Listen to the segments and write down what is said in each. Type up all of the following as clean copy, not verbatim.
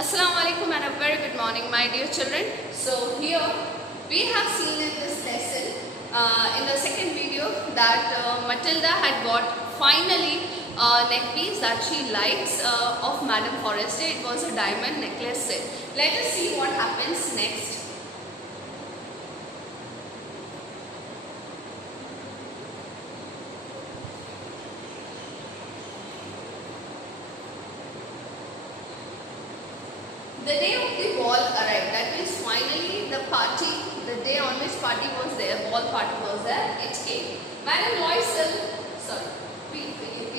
Assalamu alaikum and a very good morning, my dear children. So here we have seen in this lesson in the second video that Matilda had got finally a neckpiece that she likes of Madame Forestier. It was a diamond necklace set. Let us see what happens next. The day of the ball arrived. That means finally the party, the day on which party was there, ball party was there, it came. Madame Loisel, sorry, we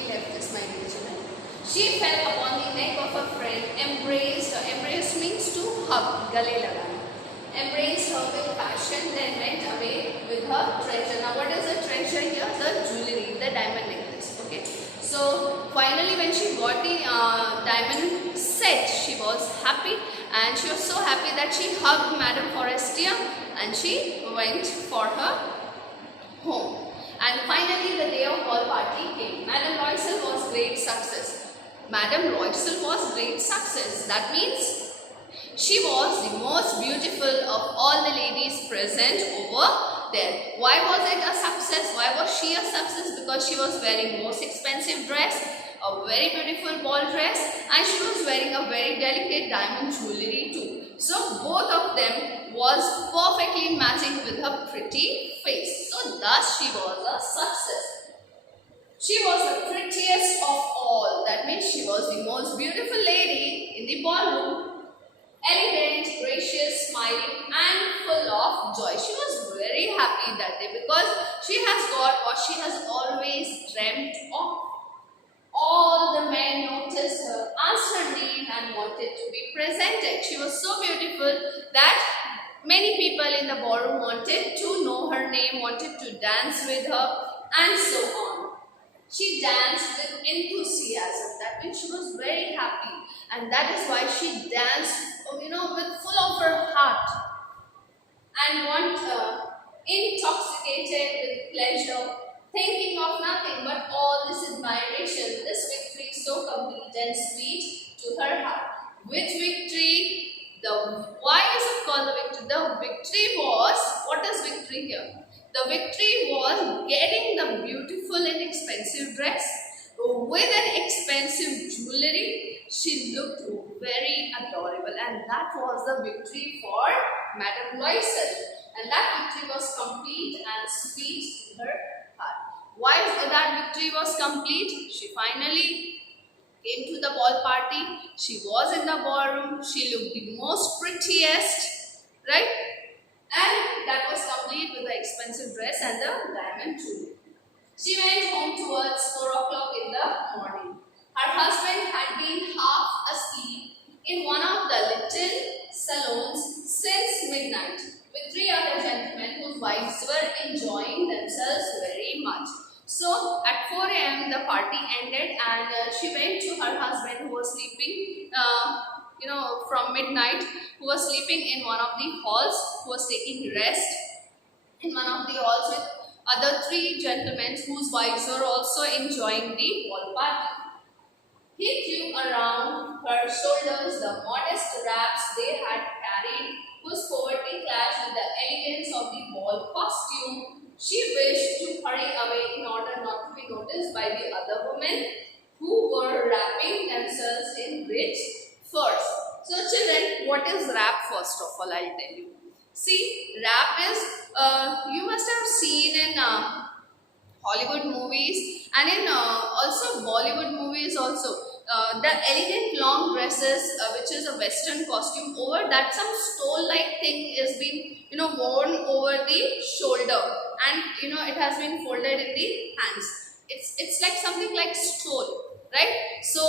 left this, my dear children. She fell upon the neck of her friend, embraced her. Embrace means to hug, gale lagana. Embraced her with passion, then went away with her treasure. Now what is the treasure here? The jewelry, the diamond necklace. Okay. So finally when she got the diamond set, she was happy, and she was so happy that she hugged Madame Forestier and she went for her home. And finally the day of ball party came. Madame Loisel was great success. Madame Loisel was great success. That means she was the most beautiful of all the ladies present over there. Why was it a success? Why was she a success? Because she was wearing most expensive dress, a very beautiful ball dress, and she was wearing a very delicate diamond jewelry too. So both of them was perfectly matching with her pretty face. So thus she was a success. She was the prettiest of all. That means she was the most beautiful lady in the ballroom. Elegant, gracious, smiling and full of joy. She was very happy that day because she has got what she has always dreamt of. All the men noticed her, asked her name and wanted to be presented. She was so beautiful that many people in the ballroom wanted to know her name, wanted to dance with her and so on. She danced with enthusiasm. That means she was very happy, and that is why she danced, with full of her heart and intoxicated with pleasure, thinking of nothing but all this admiration, this victory so complete and sweet to her heart. Which victory? Why is it called the victory? The victory was, what is victory here? The victory was getting the beautiful and expensive dress with an expensive jewelry. She looked very adorable, and that was the victory for Madame Loisel. And that victory was complete and sweet to her heart. Why that victory was complete? She finally came to the ball party. She was in the ballroom. She looked the most prettiest, right? And that was complete with the expensive dress and the diamond jewelry. She went home towards 4 o'clock in the morning. Her husband had been half asleep in one of the little salons since midnight with 3 other gentlemen whose wives were enjoying themselves very much. So at 4 a.m. the party ended, and she went to her husband who was sleeping from midnight, who was sleeping in one of the halls, who was taking rest in one of the halls with other 3 gentlemen whose wives were also enjoying the ball party. He threw around her shoulders the modest wraps they had carried, whose poverty clashed with the elegance of the ball costume. She wished to hurry away in order not to be noticed by the other women who were wrapping themselves in rich furs. So children, what is wrap? First of all, I'll tell you. See, wrap is, you must have seen in Hollywood movies and in also Bollywood movies also. The elegant long dresses, which is a western costume, over that some stole-like thing is being worn over the shoulder, and it has been folded in the hands. It's like something like stole, right? So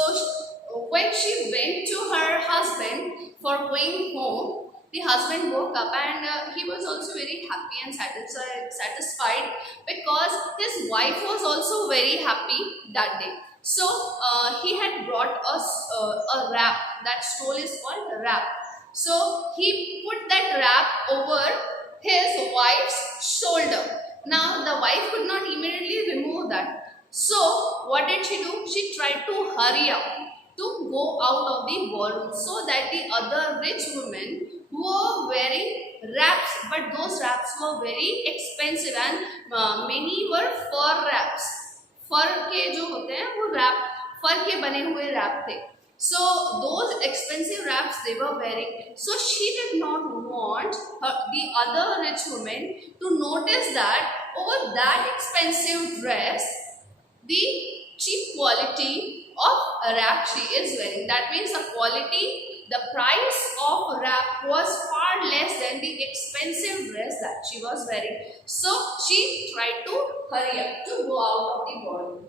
when she went to her husband for going home, the husband woke up, and he was also very happy and satisfied because his wife was also very happy that day. So he had brought us a wrap. That stole is called a wrap. So he put that wrap over his wife's shoulder. Now the wife could not immediately remove that. So what did she do? She tried to hurry up. to go out of the ballroom so that the other rich women who were wearing wraps, but those wraps were very expensive and many were fur wraps. फर के जो होते हैं वो rap, फर के बने हुए rap थे. So those expensive wraps they were wearing. So she did not want the other rich women to notice that over that expensive dress, the cheap quality of wrap she is wearing. That means the quality, the price of wrap was far less than the expensive dress that she was wearing. So she tried to hurry up to go out of the ballroom.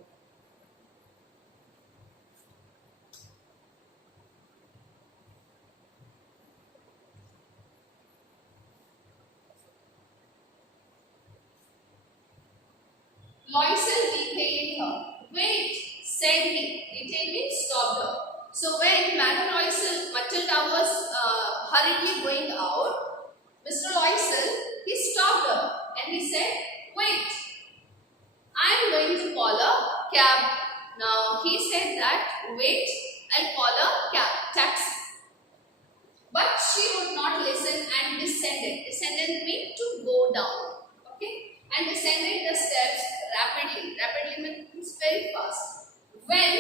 Loisel detained her. Wait, said he. Detained means stopped her. So when Madame Loisel, Matilda was hurriedly going out, Mr. Loisel, he stopped her and he said, wait, I am going to call a cab. Now he said that, wait, I'll call a cab, taxi. But she would not listen and descended. Descended means to go down. Okay? And descended the steps rapidly. Rapidly means very fast. When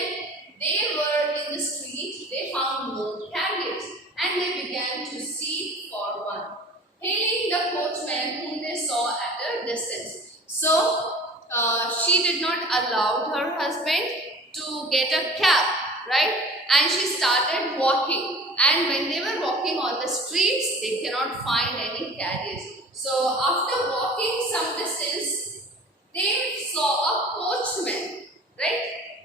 they were in the street, they found no carriage and they began to seek for one, hailing the coachman whom they saw at a distance. So, she did not allow her husband to get a cab, right? And she started walking. And when they were walking on the streets, they cannot find any carriage. So after walking some distance, they saw a coachman, right?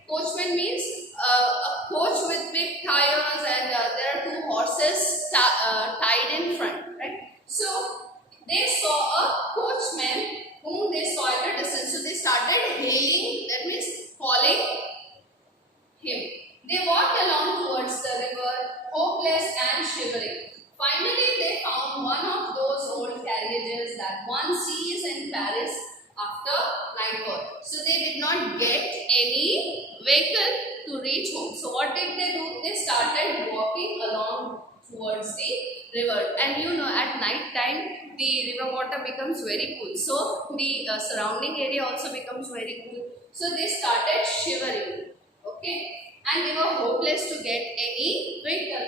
Coachman means a coach with big tires and there are two horses tied in front, right? So they saw a coachman whom they saw at a distance. So they started hailing, that means calling him. They walked along towards the river, hopeless and shivering. Finally, they found one of those old carriages that one sees in Paris after nightfall. So they did not get any vehicle to reach home. So what did they do? They started walking along towards the river. And you know, at night time, the river water becomes very cool. So the surrounding area also becomes very cool. So they started shivering. Okay. And they were hopeless to get any vehicle.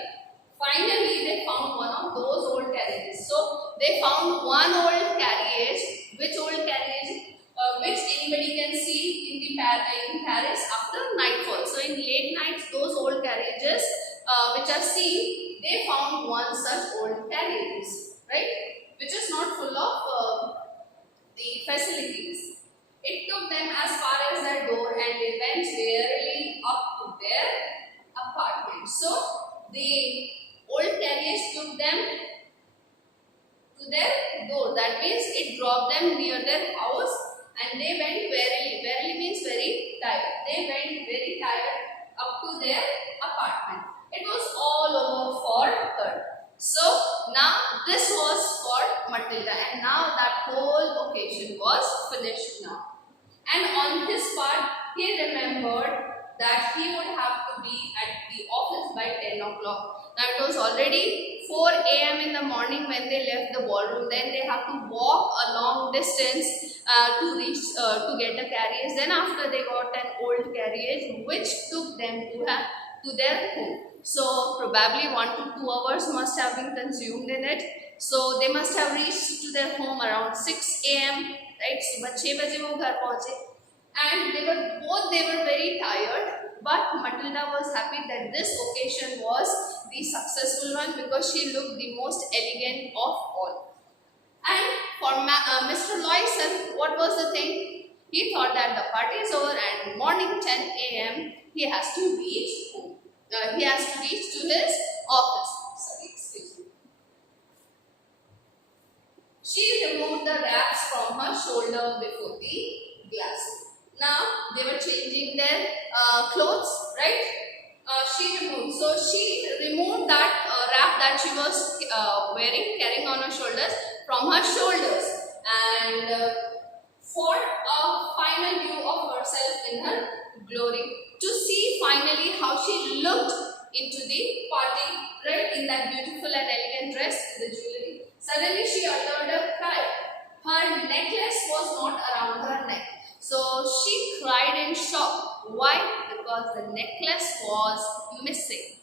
Finally, they found one of those old carriages. So they found one old carriage. Which old carriage? Which anybody can see in Paris after nightfall. So in late nights, those old carriages which are seen, they found one such old carriages, right? Which is not full of the facilities. It took them as far as their door and they went wearily up to their apartment. So the old carriage took them to their door. That means it dropped them near their house and they went wearily. Wearily means very tired. They went very tired up to their apartment. It was all over for her. So now this was for Matilda and now that whole occasion was finished now. And on his part, he remembered that he would have to be at the office by 10 o'clock. Now it was already 4 a.m. in the morning when they left the ballroom. Then they have to walk a long distance to reach to get a carriage. Then after they got an old carriage which took them to their home. So probably 1 to 2 hours must have been consumed in it. So they must have reached to their home around 6 a.m. Right? सुबह 6 बजे वो घर पहुंचे and they were very tired, but Matilda was happy that this occasion was the successful one because she looked the most elegant of all. And for Mr. Loisel, what was the thing? He thought that the party is over and morning 10 a.m. he has to reach home. He has to reach to his office. Sorry, excuse me. She removed the wraps from her shoulder before the glass. Now they were changing their clothes, right? She removed that wrap that she was carrying on her shoulders from her shoulders, and for a final view of herself in her glory, to see finally how she looked into the party, right, in that beautiful and elegant dress with the jewelry. Suddenly she uttered a cry. Her necklace was not around her neck. So she cried in shock. Why? Because the necklace was missing.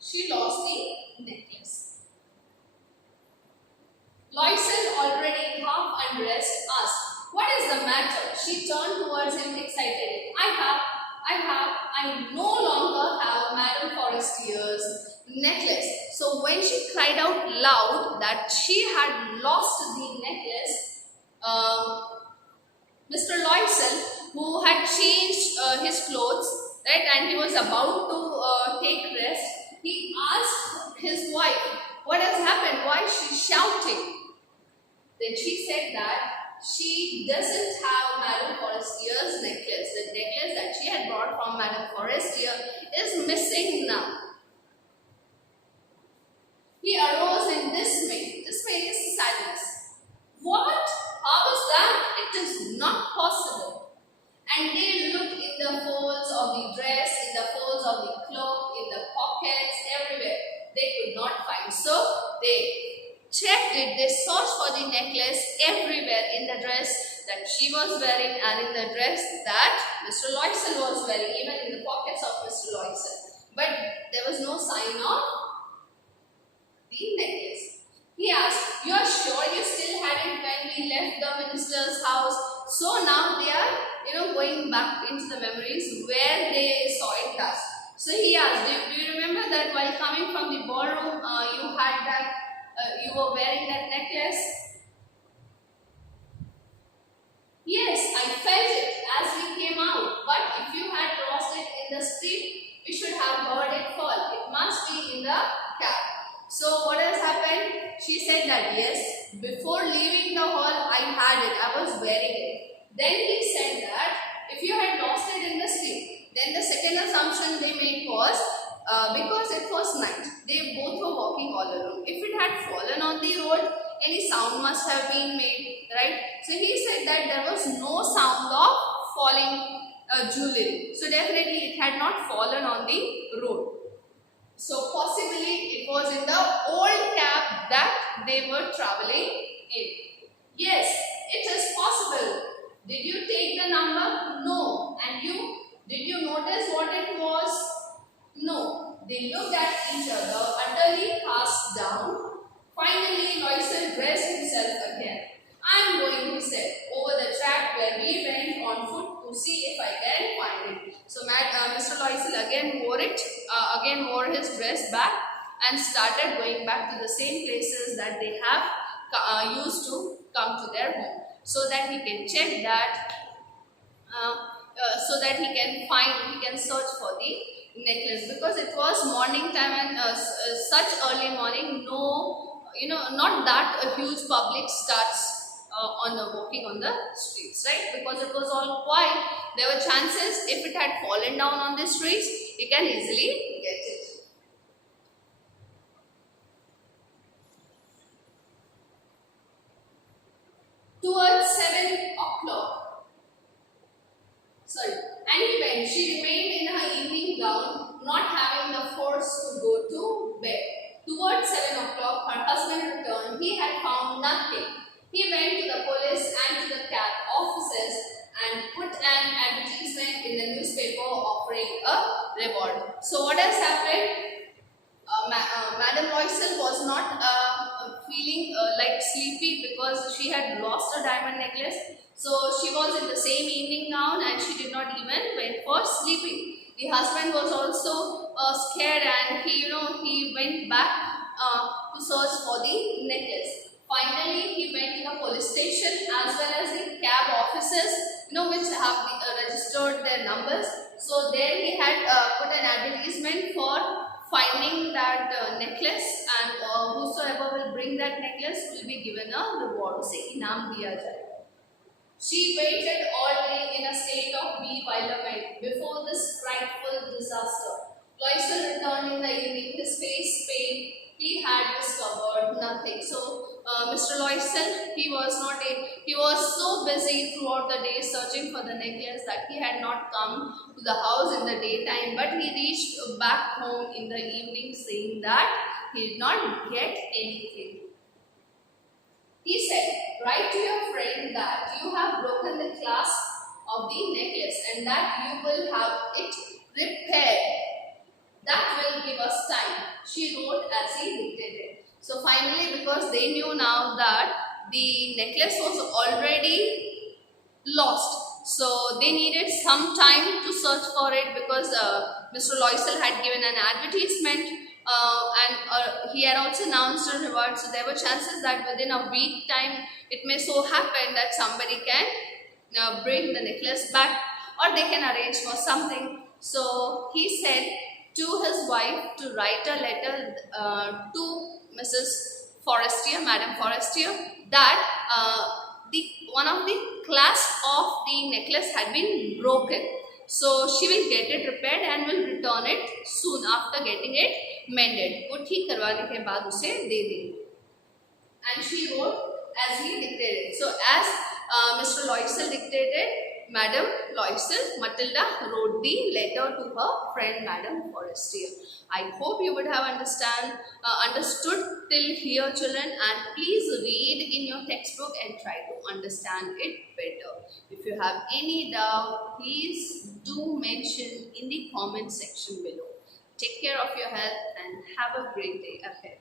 She lost the necklace. Loisel, already half undressed, asked, "What is the matter?" She turned towards him excitedly. I no longer have Madame Forestier's necklace." So when she cried out loud that she had lost the necklace, Mr. Loisel, who had changed his clothes, right, and he was about to take rest, he asked his wife, "What has happened? Why is she shouting?" Then she said that she doesn't have Madame Forestier's necklace. The necklace that she had brought from Madame Forestier is missing now. He arose in dismay. Dismay is sadness. "What? How is that? It is not possible." And they looked in the folds of the dress, in the folds of the cloak, in the pockets, everywhere. They could not find. So they checked it. They searched for the necklace everywhere, in the dress that she was wearing and in the dress that Mr. Loisel was wearing, even in the pockets of Mr. Loisel. But there was no sign of the necklace. He asked, "You are sure you still had it when we left the minister's house?" So now they are, going back into the memories where they saw it last. So he asked, do you remember that while coming from the ballroom, you were wearing that necklace?" "Yes, I felt it as we came out. But if you had lost it in the street, we should have heard it fall. It must be in the cab." So what has happened? She said that yes, before leaving the hall, I had it. I was wearing it. Then he said that if you had lost it in the street, then the second assumption they made was because it was night, they both were walking all alone. If it had fallen on the road, any sound must have been made, right? So he said that there was no sound of falling jewelry. So definitely it had not fallen on the road. So possibly it was in the old cab that they were traveling in. "Yes, it is possible. Did you take the number?" "No." "And you? Did you notice what it was?" "No." They looked at each other, utterly cast down. Finally, Loisel dressed himself again. "I am going," he said, "over the track where we went on foot to see if I can find it." So Mr. Loisel again wore his dress back and started going back to the same places that they have used to come to their home, so that he can check that, so that he can search for the necklace, because it was morning time and such early morning, not that a huge public starts walking on the streets, right? Because it was all quiet. There were chances if it had fallen down on the streets, you can easily get it. Towards 7 o'clock. And he went. She remained in her evening gown, not having the force to go to bed. Towards 7 o'clock, her husband returned. He had found nothing. He went to the police and to the cab offices and put an advertisement in the newspaper offering a reward. So what has happened? Madame Loisel was not feeling like sleepy because she had lost her diamond necklace. So she was in the same evening gown and she did not even went for sleeping. The husband was also scared and he went back to search for the necklace. Finally, he went to the police station as well as the cab offices, which have registered their numbers. So there he had put an advertisement for finding that necklace, and whosoever will bring that necklace will be given a reward. Usse inam diya jayega. She waited all day in a state of bewilderment before this frightful disaster. Loisel returned in the evening, his face pale. He had discovered nothing. So Mr. Loisel, he was so busy throughout the day searching for the necklace that he had not come to the house in the daytime, but he reached back home in the evening saying that he did not get anything. He said, write to your friend that you have broken the clasp of the necklace and that you will have it repaired. That will give us time. She wrote as he dictated. So finally, because they knew now that the necklace was already lost, so they needed some time to search for it, because Mr. Loisel had given an advertisement, and he had also announced a reward. So there were chances that within a week time, it may so happen that somebody can bring the necklace back, or they can arrange for something. So he said to his wife to write a letter to Mrs. Forestier, Madam Forestier, that one of the clasp of the necklace had been broken. So she will get it repaired and will return it soon after getting it mended. वो ठीक करवाने के बाद उसे दे देंगे. And she wrote as he dictated. So as Mr. Loisel dictated, Madam Loisel, Matilda wrote the letter to her friend Madam Forestier. I hope you would have understood till here, children, and please read in your textbook and try to understand it better. If you have any doubt, please do mention in the comment section below. Take care of your health and have a great day ahead.